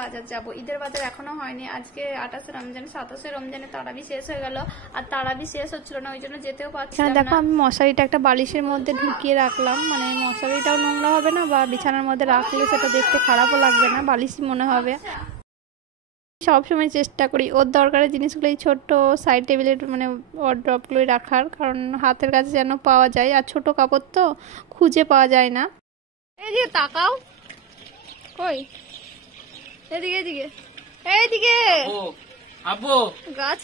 বাজার যাব। ঈদের বাজার এখনো হয়নি। আজকে 28 রমজান, 27 রমজানে তারাবি শেষ হয়ে গেল, আর তারাবি শেষ হচ্ছিল না, ওই জন্য যেতেও পারছিলাম না। দেখো আমি মশারিটা একটা বালিশের মধ্যে ঢুকিয়ে রাখলাম, মানে মশারিটাও নোংরা হবে না, বা বিছানার মধ্যে রাখলে সেটা দেখতে খারাপও লাগবে না, বালিশই মনে হবে। সবসময় চেষ্টা করি ওর দরকারি জিনিসগুলো এই ছোট্ট সাইড টেবিলের মানে ওয়ারড্রপগুলোই রাখার, কারণ হাতের কাছে যেন পাওয়া যায়, আর ছোট কাপড় তো খুঁজে পাওয়া যায় না। এই দিকে তাকাও, কই এদিকে এদিকে এইদিকে আব্বু গাছ।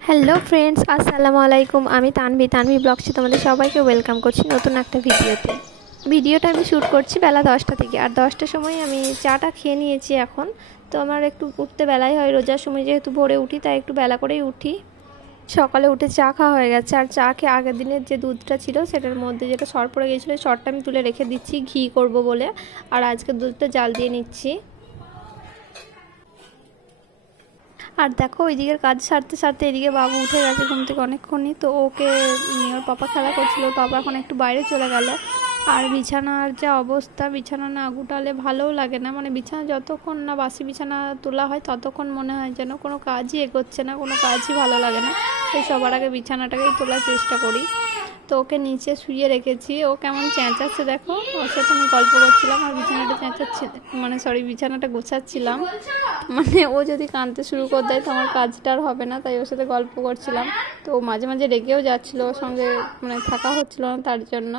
হ্যালো ফ্রেন্ডস, আসসালামু আলাইকুম। আমি তানভি ব্লগসে তোমাদের সবাইকে ওয়েলকাম করছি নতুন একটা ভিডিওতে। ভিডিওটা আমি শ্যুট করছি বেলা 10টা থেকে, আর 10টার সময় আমি চাটা খেয়ে নিয়েছি। এখন তো আমার একটু উঠতে বেলাই হয়, রোজার সময় যেহেতু ভোরে উঠি তাই একটু বেলা করেই উঠি। সকালে উঠে চা খাওয়া হয়ে গেছে, আর চা খেয়ে আগের দিনের যে দুধটা ছিল সেটার মধ্যে যেটা সর পড়ে গিয়েছিলো, সরটা আমি তুলে রেখে দিচ্ছি ঘি করব বলে, আর আজকে দুধটা জাল দিয়ে নিচ্ছি। আর দেখো ওইদিকের কাজ সারতে সারতে এদিকে বাবু উঠে গেছে ঘুম থেকে অনেকক্ষণই, তো ওকে ওর পাপা খেলা করছিল, ওর পাপা এখন একটু বাইরে চলে গেল। আর বিছানার যা অবস্থা, বিছানা না গুটালে ভালোও লাগে না, মানে বিছানা যতক্ষণ না বাসি বিছানা তোলা হয় ততক্ষণ মনে হয় যেন কোনো কাজই এগোচ্ছে না, কোনো কাজই ভালো লাগে না। তাই সবার আগে বিছানাটাকেই তোলার চেষ্টা করি। তো ওকে নিচে শুয়ে রেখেছি, ও কেমন চেঁচাচ্ছে দেখো, ওর সাথে আমি গল্প করছিলাম আর বিছানাটা চেঁচাচ্ছি, মানে বিছানাটা গোছাচ্ছিলাম। মানে ও যদি কাঁদতে শুরু করে দেয় তো আমার কাজটা আর হবে না, তাই ওর সাথে গল্প করছিলাম। তো মাঝে মাঝে রেগেও যাচ্ছিলো, ওর সঙ্গে মানে থাকা হচ্ছিল না তার জন্য।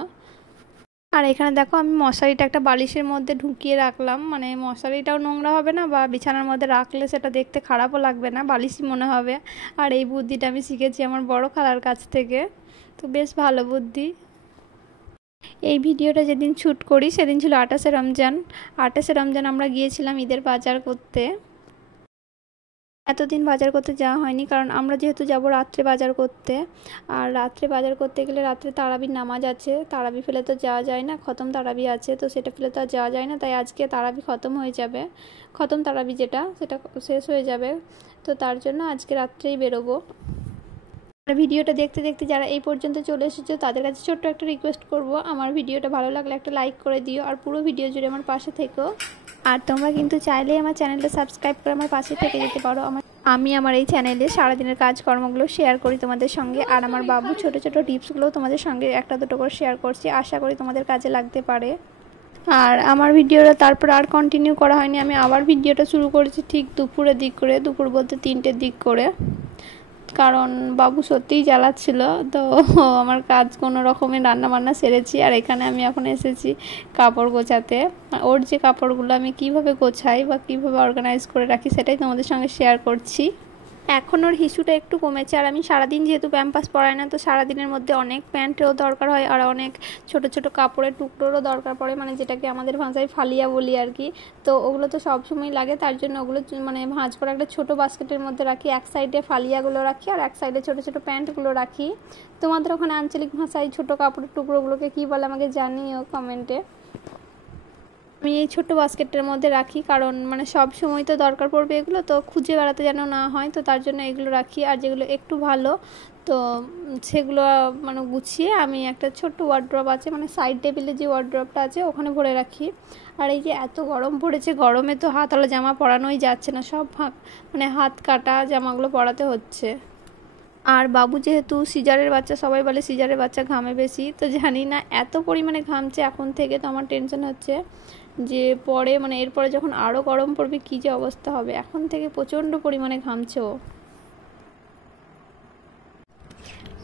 আর এখানে দেখো আমি মশারিটা একটা বালিশের মধ্যে ঢুকিয়ে রাখলাম, মানে মশারিটাও নোংরা হবে না, বা বিছানার মধ্যে রাখলে সেটা দেখতে খারাপও লাগবে না, বালিশই মনে হবে। আর এই বুদ্ধিটা আমি শিখেছি আমার বড় খালার কাছ থেকে, তো বেশ ভালো বুদ্ধি। এই ভিডিওটা যেদিন শ্যুট করি সেদিন ছিল 28 রমজান। 28 রমজান আমরা গিয়েছিলাম ঈদের বাজার করতে। এতদিন বাজার করতে যাওয়া হয়নি, কারণ আমরা যেহেতু যাব রাত্রে বাজার করতে, আর রাত্রে বাজার করতে গেলে রাত্রে তারাবির নামাজ আছে, তারাবি ফেলে তো যাওয়া যায় না, খতম তারাবি আছে, তো সেটা ফেলে তো আর যাওয়া যায় না। তাই আজকে তারাবি খতম হয়ে যাবে, খতম তারাবি যেটা সেটা শেষ হয়ে যাবে, তো তার জন্য আজকে রাত্রেই বেরোবো। আর ভিডিওটা দেখতে দেখতে যারা এই পর্যন্ত চলে এসেছো তাদের কাছে ছোট্ট একটা রিকোয়েস্ট করব, আমার ভিডিওটা ভালো লাগলে একটা লাইক করে দিও, আর পুরো ভিডিও জুড়ে আমার পাশে থেকো। আর তোমরা কিন্তু চাইলেই আমার চ্যানেলটা সাবস্ক্রাইব করে আমার পাশে থেকে যেতে পারো। আমি আমার এই চ্যানেলে সারাদিনের কাজকর্মগুলো শেয়ার করি তোমাদের সঙ্গে, আর আমার বাবু ছোট ছোট টিপসগুলো তোমাদের সঙ্গে একটা দুটো করে শেয়ার করছি, আশা করি তোমাদের কাজে লাগতে পারে। আর আমার ভিডিওটা তারপর আর কন্টিনিউ করা হয়নি, আমি আবার ভিডিওটা শুরু করেছি ঠিক দুপুরের দিক করে, দুপুর বলতে 3টের দিক করে, কারণ বাবু সত্যিই জ্বালাচ্ছিল। তো আমার কাজ কোনো রকমের রান্না বান্না সেরেছি, আর এখানে আমি এখন এসেছি কাপড় গোছাতে। ওর যে কাপড়গুলো আমি কিভাবে গোছাই বা কিভাবে অর্গানাইজ করে রাখি সেটাই তোমাদের সঙ্গে শেয়ার করছি। এখন ওর হিসুটা একটু কমেছে, আর আমি সারাদিন যেহেতু প্যাম্পাস পরাই না, তো সারাদিনের মধ্যে অনেক প্যান্টেরও দরকার হয়, আর অনেক ছোট ছোট কাপড়ের টুকরোরও দরকার পড়ে, মানে যেটাকে আমাদের ভাষায় ফালিয়া বলি আর কি। তো ওগুলো তো সবসময় লাগে, তার জন্য ওগুলো মানে ভাঁজ করে একটা ছোটো বাস্কেটের মধ্যে রাখি, এক সাইডে ফালিয়াগুলো রাখি আর এক সাইডে ছোটো ছোটো প্যান্টগুলো রাখি। তোমাদের ওখানে আঞ্চলিক ভাষায় ছোটো কাপড়ের টুকরোগুলোকে কী বলে আমাকে জানিও কমেন্টে। আমি এই ছোট্ট বাস্কেটের মধ্যে রাখি, কারণ মানে সব সময় তো দরকার পড়বে এগুলো, তো খুঁজে বেড়াতে যেন না হয়, তো তার জন্য এগুলো রাখি। আর যেগুলো একটু ভালো তো সেগুলো মানে গুছিয়ে আমি একটা ছোট্ট ওয়ার্ড্রপ আছে, মানে সাইড টেবিলে যে ওয়ার্ড্রপটা আছে ওখানে ভরে রাখি। আর এই যে এত গরম পড়েছে, গরমে তো হাতওয়ালা জামা পরানোই যাচ্ছে না, সব মানে হাত কাটা জামাগুলো পরাতে হচ্ছে। আর বাবু যেহেতু সিজারের বাচ্চা, সবাই বলে সিজারের বাচ্চা ঘামে বেশি, তো জানি না এত পরিমাণে ঘামছে এখন থেকে, তো আমার টেনশন হচ্ছে যে পরে মানে এরপরে যখন আরও গরম পড়বে কী যে অবস্থা হবে। এখন থেকে প্রচণ্ড পরিমাণে ঘামছে ও।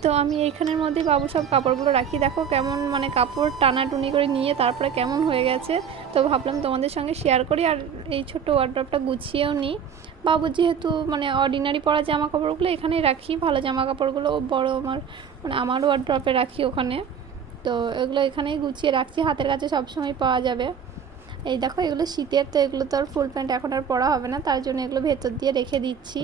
তো আমি এইখানের মধ্যে বাবু সব কাপড়গুলো রাখি, দেখো কেমন মানে কাপড় টানাটুনি করে নিয়ে তারপরে কেমন হয়ে গেছে, তো ভাবলাম তোমাদের সঙ্গে শেয়ার করি। আর এই ছোট্ট ওয়ার্ড্রপটা গুছিয়েও নিই, বাবু যেহেতু মানে অর্ডিনারি পরা জামা কাপড়গুলো এখানেই রাখি, ভালো জামা কাপড়গুলো বড় আমারও ওয়ার্ড্রপে রাখি ওখানে, তো এগুলো এখানেই গুছিয়ে রাখছি, হাতের কাছে সবসময় পাওয়া যাবে। এই দেখো এগুলো শীতের, তো এগুলো তো আর ফুল প্যান্ট এখন আর পরা হবে না, তার জন্য এগুলো ভেতর দিয়ে রেখে দিচ্ছি।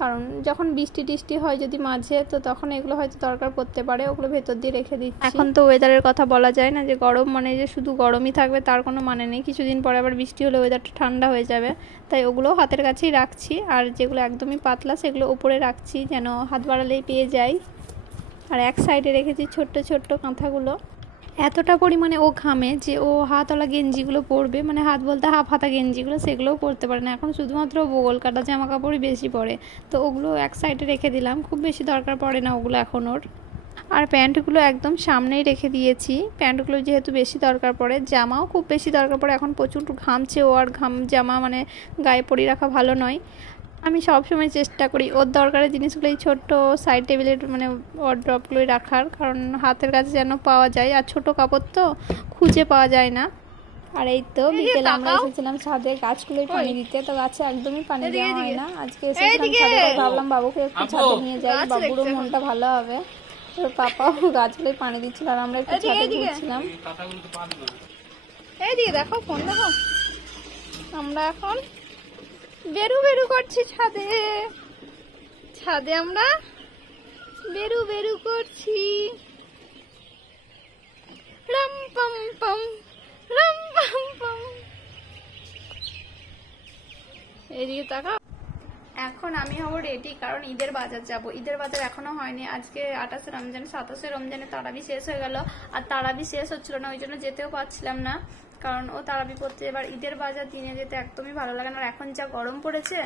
কারণ যখন বৃষ্টি টিষ্টি হয় যদি মাঝে, তো তখন এগুলো হয়তো দরকার পড়তে পারে, ওগুলো ভেতর দিয়ে রেখে দিচ্ছি। এখন তো ওয়েদারের কথা বলা যায় না, যে গরম মানে যে শুধু গরমই থাকবে তার কোনো মানে নেই, কিছুদিন পরে আবার বৃষ্টি হলে ওয়েদারটা ঠান্ডা হয়ে যাবে, তাই ওগুলো হাতের কাছেই রাখছি। আর যেগুলো একদমই পাতলা সেগুলো উপরে রাখছি, যেন হাত বাড়ালেই পেয়ে যাই। আর এক সাইডে রেখেছি ছোট্ট ছোট্ট কাঁথাগুলো। এতটা পরিমাণে ও ঘামে যে ও হাতওয়ালা গেঞ্জিগুলো পরবে, মানে হাত বলতে হাফ হাতা গেঞ্জিগুলো, সেগুলোও পরতে পারে না, এখন শুধুমাত্র বগল কাটা জামা কাপড়ই বেশি পরে। তো ওগুলো এক সাইডে রেখে দিলাম, খুব বেশি দরকার পড়ে না ওগুলো এখন ওর। আর প্যান্টগুলো একদম সামনেই রেখে দিয়েছি, প্যান্টগুলো যেহেতু বেশি দরকার পড়ে। জামাও খুব বেশি দরকার পড়ে, এখন প্রচুর ঘামছে ও, আর জামা মানে গায়ে পরিয়ে রাখা ভালো নয়। আমি সবসময় চেষ্টা করি ওর দরকারের জিনিসগুলো এই ছোট্ট সাইড টেবিলের মানে ওয়ারড্রপগুলোই রাখার, কারণ হাতের কাছে যেন পাওয়া যায়, আর ছোট কাপড় তো খুঁজে পাওয়া যায় না। আর এই তো বিকেলে আমরা এসেছিলাম ছাদে গাছগুলোই পানি দিতে, তো গাছে একদমই পানি দেওয়া হয় না। আজকে এসেছিলাম ছাদে, ভাবলাম বাবুকে একটু ছাদে নিয়ে যাই, বাবুরও মনটা ভালো হবে। তোর পাপাও গাছগুলোই পানি দিচ্ছিল, আর আমরা একটু ছাদে ঘুরছিলাম। এইদিকে দেখো, ফোন দেখো। আমরা এখন বেরু বেরু করছি ছাদে, ছাদে আমরা বেরু বেরু করছি। রাম পাম পাম, রাম পাম পাম। এদিকে তাকাও। এখন আমি হব রেডি, কারণ ঈদের বাজার যাব। ঈদের বাজার এখনো হয়নি, আজকে 28 রমজান, 27 রমজানে তারাবি শেষ হয়ে গেল, আর তারাবি শেষ হচ্ছিল না, ওই জন্য যেতেও পারছিলাম না, কারণ ও তারাবি পড়তে। এবার ঈদের বাজার দিনে যেতে একদমই ভালো লাগে না, আর এখন যা গরম পড়েছে,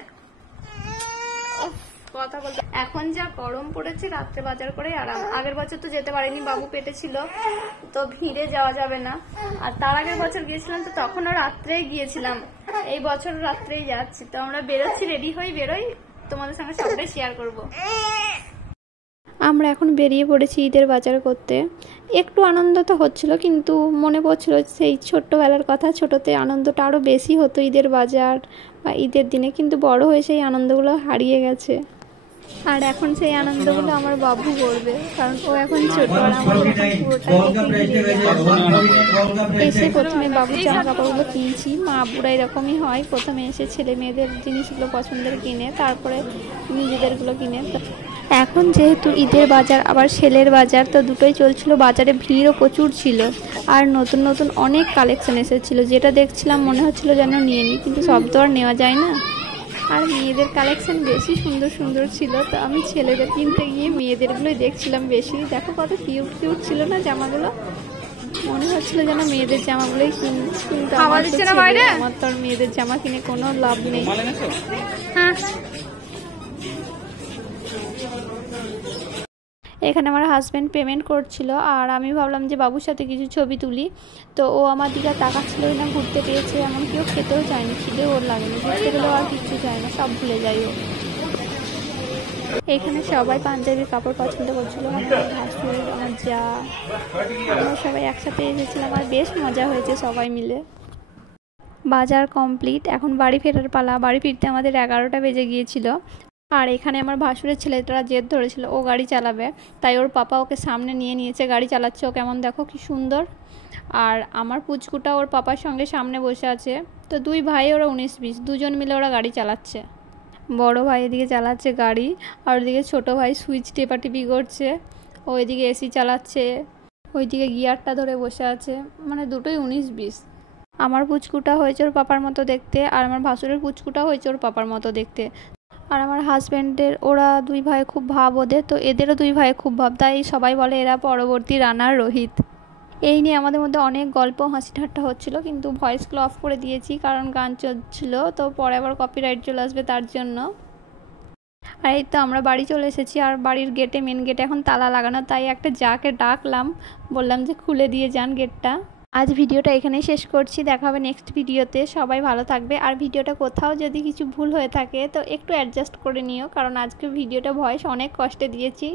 কথা বলতে, এখন যা গরম পড়েছে, রাত্রে বাজার করে আরাম। আগের বছর তো যেতে পারিনি, বাবু পেটে ছিল, তো ভিড়ে যাওয়া যাবে না। আর তার আগের বছর গিয়েছিলাম, তো তখনও রাত্রেই গিয়েছিলাম, এই বছর রাত্রেই যাচ্ছি। তো আমরা বেরোচ্ছি, রেডি হয়ে বেরোই, তোমাদের সঙ্গে সবটাই শেয়ার করব। আমরা এখন বেরিয়ে পড়েছি ঈদের বাজার করতে। একটু আনন্দ তো হচ্ছিল, কিন্তু মনে পড়ছিল সেই ছোট্টবেলার কথা, ছোটতে আনন্দটা আরও বেশি হতো ঈদের বাজার বা ঈদের দিনে, কিন্তু বড় হয়ে সেই আনন্দগুলো হারিয়ে গেছে। আর এখন সেই আনন্দগুলো আমার বাবু করবে, কারণ ও এখন ছোট, আর আমাদের এসে প্রথমে বাবুর জামা কাপড়গুলো কিনছি। মা আব্বুরা এরকমই হয়, প্রথমে এসে ছেলে মেয়েদের জিনিসগুলো পছন্দের কিনে, তারপরে নিজেদেরগুলো কিনে। এখন যেহেতু ঈদের বাজার আবার সেলের বাজার, তো দুটোই চলছিল, বাজারে ভিড়ও প্রচুর ছিল, আর নতুন নতুন অনেক কালেকশন এসেছিল, যেটা দেখছিলাম মনে হচ্ছিল যেন নিয়ে নিই, কিন্তু সব তো আর নেওয়া যায় না। আর মেয়েদের কালেকশন বেশি সুন্দর সুন্দর ছিল, তো আমি ছেলেদের কিনতে গিয়ে মেয়েদেরগুলোই দেখছিলাম বেশি। দেখো কত কিউট কিউট ছিল না জামাগুলো, মনে হচ্ছিল যেন মেয়েদের জামাগুলোই কিনছি, কিন্তু আমার তো আর মেয়েদের জামা কিনে কোনো লাভ নেই। হ্যাঁ, এখানে আমার হাজব্যান্ড পেমেন্ট করছিল, আর আমি ভাবলাম যে বাবুর সাথে কিছু ছবি তুলি, তো ও আমার দিকে তাকাচ্ছিলই না, ঘুরতে পেয়েছে, এমনকি ও খেতেও চায়নি, খিদেও ওর লাগেনি, ঘুরতে গেলেও আর কিছু চায় না, সব ভুলে যাই ও। এখানে সবাই পাঞ্জাবির কাপড় পছন্দ করছিল, আমার ভাসুর, আমার যা, আমরা সবাই একসাথে এসেছিলাম, আর বেশ মজা হয়েছে সবাই মিলে। বাজার কমপ্লিট, এখন বাড়ি ফেরার পালা। বাড়ি ফিরতে আমাদের 11টা বেজে গিয়েছিল। আর এখানে আমার ভাসুরের ছেলেটা জেদ ধরেছিল ও গাড়ি চালাবে, তাই ওর পাপা ওকে সামনে নিয়ে নিয়েছে, গাড়ি চালাচ্ছে ও, কেমন দেখো কি সুন্দর। আর আমার পুচকুটা ওর পাপার সঙ্গে সামনে বসে আছে, তো দুই ভাই ওরা 19-20 দুজন মিলে ওরা গাড়ি চালাচ্ছে। বড় ভাই এদিকে চালাচ্ছে গাড়ি, আর ওইদিকে ছোটো ভাই সুইচ টেপাটিপি করছে, ও এদিকে এসি চালাচ্ছে, ওইদিকে গিয়ারটা ধরে বসে আছে, মানে দুটোই 19-20। আমার পুচকুটা হয়েছে ওর পাপার মতো দেখতে, আর আমার ভাসুরের পুচকুটা হয়েছে ওর পাপার মতো দেখতে। আর আমার হাজব্যান্ডের ওরা দুই ভাই খুব ভাব ওদের, তো এদেরও দুই ভাই খুব ভাব, তাই সবাই বলে এরা পরবর্তী রানার রোহিত। এই নিয়ে আমাদের মধ্যে অনেক গল্প হাসি ঠাট্টা হচ্ছিল, কিন্তু ভয়েসগুলো অফ করে দিয়েছি, কারণ গান চলছিল, তো পরে আবার কপিরাইট চলে আসবে তার জন্য। আর এই তো আমরা বাড়ি চলে এসেছি, আর বাড়ির গেটে, মেন গেটে এখন তালা লাগানো, তাই একটা যাকে ডাকলাম, বললাম যে খুলে দিয়ে যান গেটটা। আজ ভিডিওটা এখানেই শেষ করছি, দেখা হবে নেক্সট ভিডিওতে। সবাই ভালো থাকবে, আর ভিডিওটা কোথাও যদি কিছু ভুল হয়ে থাকে তো একটু অ্যাডজাস্ট করে নিও, কারণ আজকে ভিডিওটা ভয়েস অনেক কষ্টে দিয়েছি।